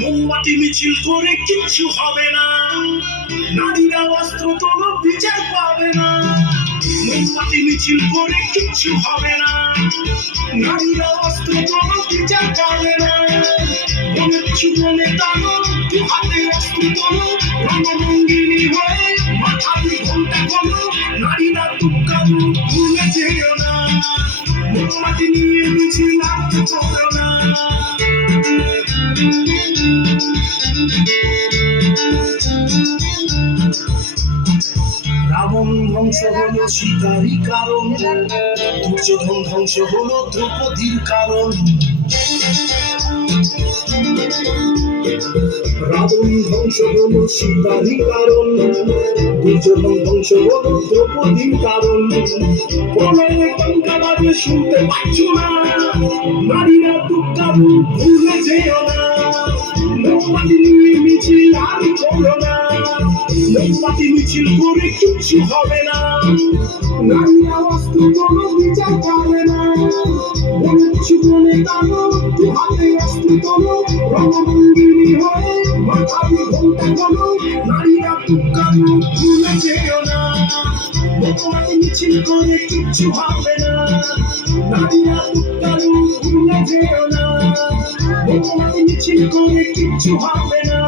মোমবাতি মিছিল করে কিচ্ছু হবে না, নারীরা অস্ত্র তোলো বিচার পাবে না। মোমবাতি মিছিল করে কিচ্ছু হবে না, নারীরা অস্ত্র তোলো বিচার পাবে না। মনের জীবনে টানো, দু হাতে অস্ত্র তোলো, রণরঙ্গিনী হয়ে মাথায় ঘোমটা খোলো। নারীরা তুক্কারু ভুলে যেও না, মোমবাতি নিয়ে মিছিল আর করো না। রাবণ ধ্বংস হলো সীতারই কারণ, দুর্যোধন ধ্বংস হলো দ্রৌপদীর কারণ। রাবণ ধ্বংস হলো সীতারই কারণ, দুর্যোধন ধ্বংস হলো দ্রৌপদীর কারণ। প্রলয়ে টঙ্কা বাজে শুনতে পাচ্ছ না, নারীরা তুক্কারু ভুলে যেও না। মোমবাতি নিয়ে মিছিল আর করো না, মোমবাতি মিছিল করে কিচ্ছু হবে না, নারীরা অস্ত্র তোলো বিচার পাবে না। মনের জীবনে টানো, দু হাতে অস্ত্র তোলো, রণরঙ্গিনী হয়ে মাথায় ঘোমটা খোলো। নারীরা তুক্কারু ভুলে যেও না, মোমবাতি মিছিল করে কিচ্ছু হবে না, নারীরা তুক্কারু ভুলে যেও না, মোমবাতি মিছিল করে কিচ্ছু হবে না।